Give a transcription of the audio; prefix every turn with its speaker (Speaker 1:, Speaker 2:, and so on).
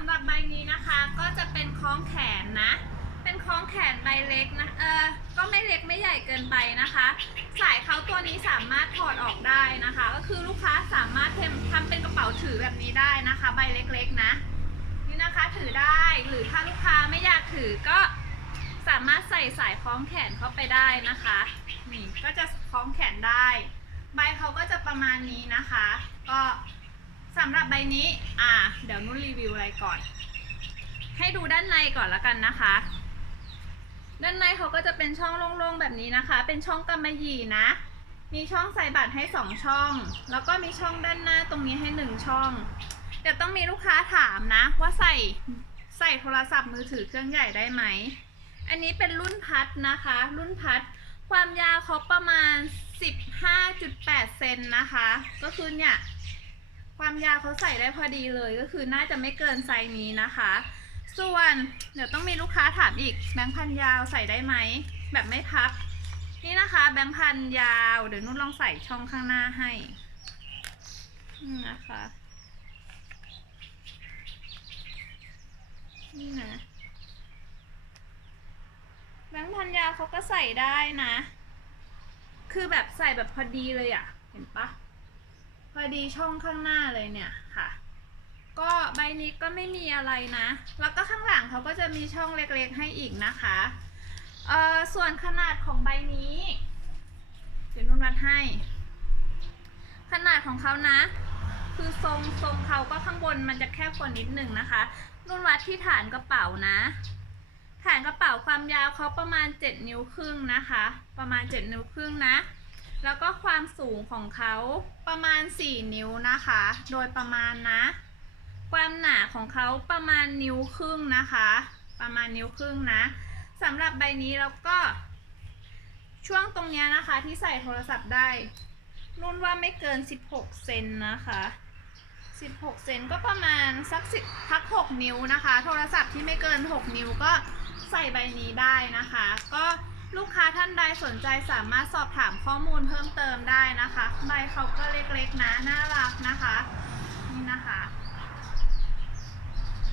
Speaker 1: ำหรับใบนี้นะคะก็จะเป็นคล้องแขนนะ เป็นคล้องแขนใบเล็กนะเออก็ไม่เล็กไม่ใหญ่เกินไปนะคะ สายเขาตัวนี้สามารถถอดออกได้นะคะ ก็คือลูกค้าสามารถทำทำเป็นกระเป๋าถือแบบนี้ได้นะคะ ใบเล็กๆนะนี่นะคะถือได้หรือถ้าลูกค้าไม่อยากถือก็สามารถใส่สายคล้องแขนเข้าไปได้นะคะนี่ก็จะคล้องแขนได้ ใบเขาก็จะประมาณนี้นะคะ ก็ สำหรับใบนี้ อ่า เดี๋ยวนุ่นรีวิวอะไรก่อน ให้ดูด้านในก่อนละกันนะคะ ด้านในเขาก็จะเป็นช่องโล่งๆแบบนี้นะคะ เป็นช่องกำมะหยี่นะ มีช่องใส่บัตรให้สองช่อง แล้วก็มีช่องด้านหน้าตรงนี้ให้หนึ่งช่องเดี๋ยวต้องมีลูกค้าถามนะ ว่าใส่ใส่โทรศัพท์มือถือเครื่องใหญ่ได้ไหม อันนี้เป็นรุ่นพัดนะคะ รุ่นพัด ความยาวเขาประมาณ 15.8 เซนนะคะ ก็คือเนี่ย ความยาวเขาใส่ได้พอดีเลยก็คือน่าจะไม่เกินไซส์นี้นะคะ ส่วนเดี๋ยวต้องมีลูกค้าถามอีกแบงค์พันยาวใส่ได้ไหมแบบไม่พับ นี่นะคะแบงค์พันยาวเดี๋ยวนุ่นลองใส่ช่องข้างหน้าให้นี่นะคะนี่นะแบงค์พันยาวเขาก็ใส่ได้นะ คือแบบใส่แบบพอดีเลยอะ่ะ เห็นปะ พอดีช่องข้างหน้าเลยเนี่ยค่ะ ก็ใบนี้ก็ไม่มีอะไรนะ แล้วก็ข้างหลังเขาก็จะมีช่องเล็กๆให้อีกนะคะเอ่อส่วนขนาดของใบนี้เดี๋ยวนุ่นวัดให้ ขนาดของเขานะ คือทรงทรงเขาก็ข้างบนมันจะแคบกว่านิดหนึ่งนะคะนุ่นวัดที่ฐานกระเป๋านะ ฐานกระเป๋าความยาวเขาประมาณ 7 นิ้วครึ่งนะคะ ประมาณ 7 นิ้วครึ่งนะ แล้วก็ความสูงของเขาประมาณ 4 นิ้วนะคะ โดยประมาณนะ ความหนาของเขาประมาณนิ้วครึ่งนะคะ ประมาณนิ้วครึ่งนะสำหรับใบนี้แล้วก็ ช่วงตรงนี้นะคะที่ใส่โทรศัพท์ได้ นุ่นว่าไม่เกิน 16 เซนนะคะ16 เซนก็ประมาณสักสิบพัก 6 นิ้วนะคะ โทรศัพท์ที่ไม่เกิน 6 นิ้วก็ใส่ใบนี้ได้นะคะ ก็ ลูกค้าท่านใดสนใจสามารถสอบถามข้อมูลเพิ่มเติมได้นะคะ ใบเขาก็เล็กๆนะน่ารัก